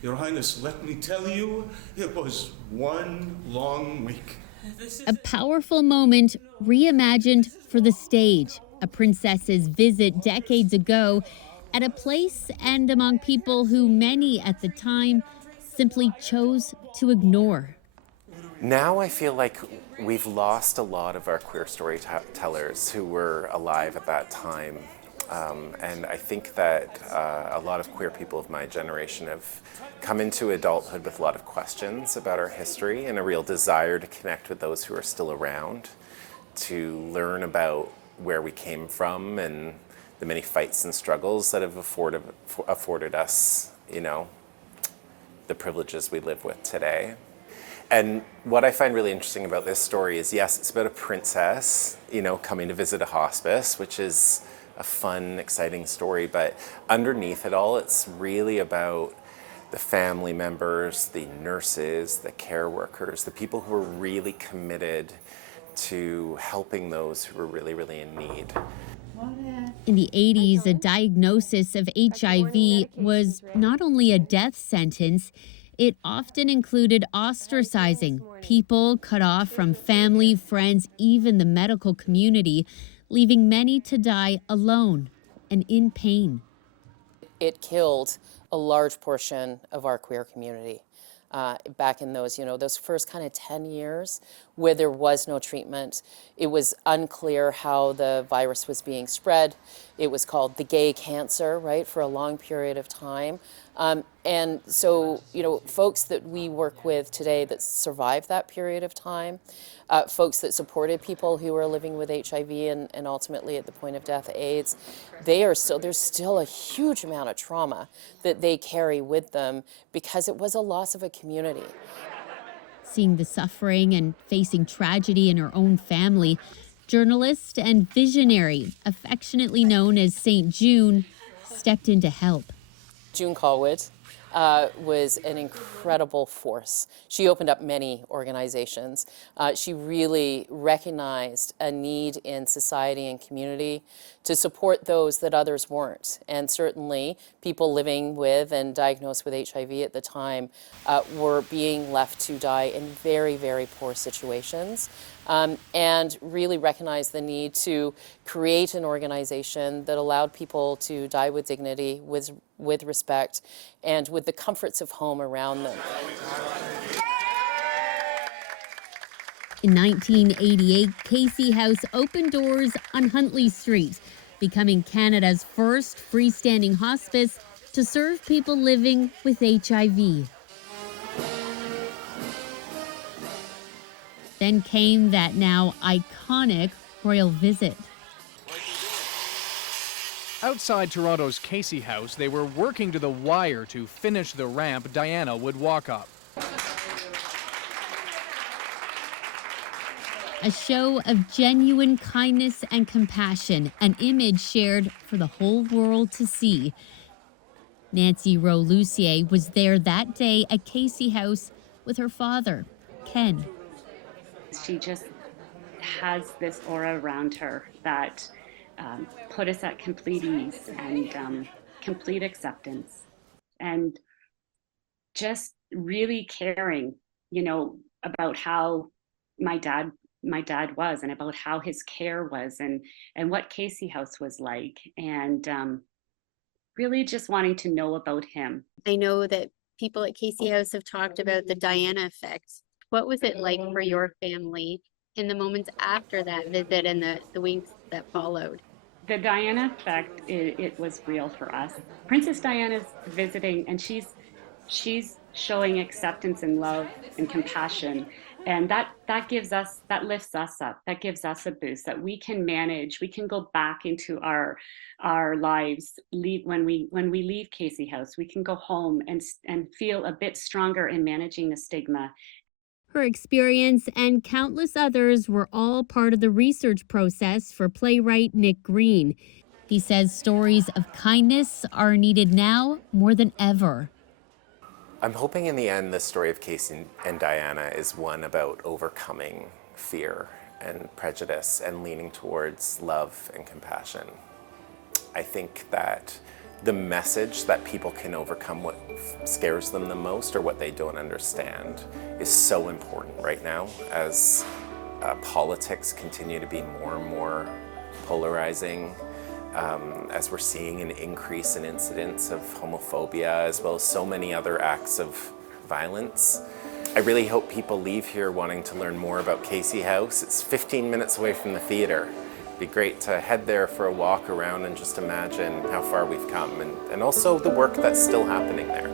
Your Highness, let me tell you, it was one long week. A powerful moment reimagined for the stage. A princess's visit decades ago at a place and among people who many at the time simply chose to ignore. Now I feel like we've lost a lot of our queer storytellers who were alive at that time. And I think that a lot of queer people of my generation have come into adulthood with a lot of questions about our history and a real desire to connect with those who are still around, to learn about where we came from and the many fights and struggles that have afforded us, you know, the privileges we live with today. And what I find really interesting about this story is, yes, it's about a princess, you know, coming to visit a hospice, which is a fun, exciting story, but underneath it all, it's really about the family members, the nurses, the care workers, the people who are really committed to helping those who are really, really in need. In the 80s, a diagnosis of HIV was not only a death sentence, it often included ostracizing, people cut off from family, friends, even the medical community, leaving many to die alone and in pain. It killed a large portion of our queer community back in those, those first kind of 10 years where there was no treatment. It was unclear how the virus was being spread. It was called the gay cancer, right, for a long period of time. And so, folks that we work with today that survived that period of time, folks that supported people who were living with HIV and ultimately at the point of death, AIDS, there's still a huge amount of trauma that they carry with them because it was a loss of a community. Seeing the suffering and facing tragedy in her own family, journalist and visionary, affectionately known as St. June, stepped in to help. June Colwood was an incredible force. She opened up many organizations. She really recognized a need in society and community to support those that others weren't. And certainly people living with and diagnosed with HIV at the time were being left to die in very, very poor situations. And really recognized the need to create an organization that allowed people to die with dignity, with respect, and with the comforts of home around them. In 1988, Casey House opened doors on Huntley Street, becoming Canada's first freestanding hospice to serve people living with HIV. Then came that now iconic royal visit. Outside Toronto's Casey House, they were working to the wire to finish the ramp Diana would walk up. A show of genuine kindness and compassion, an image shared for the whole world to see. Nancy Rowe Lucier was there that day at Casey House with her father, Ken. She just has this aura around her that put us at complete ease and complete acceptance, and just really caring, about how my dad was and about how his care was and what Casey House was like, and really just wanting to know about him. I know that people at Casey House have talked about the Diana effect. What was it like for your family in the moments after that visit and the weeks that followed? The Diana effect, it was real for us. Princess Diana's visiting, and she's showing acceptance and love and compassion, and that lifts us up. That gives us a boost that we can manage. We can go back into our lives. When we leave Casey House, we can go home and feel a bit stronger in managing the stigma. Her experience and countless others were all part of the research process for playwright Nick Green. He says stories of kindness are needed now more than ever. I'm hoping in the end the story of Casey and Diana is one about overcoming fear and prejudice and leaning towards love and compassion. I think that the message that people can overcome what scares them the most or what they don't understand is so important right now as politics continue to be more and more polarizing, as we're seeing an increase in incidents of homophobia as well as so many other acts of violence. I really hope people leave here wanting to learn more about Casey House. It's 15 minutes away from the theater. It'd be great to head there for a walk around and just imagine how far we've come and also the work that's still happening there.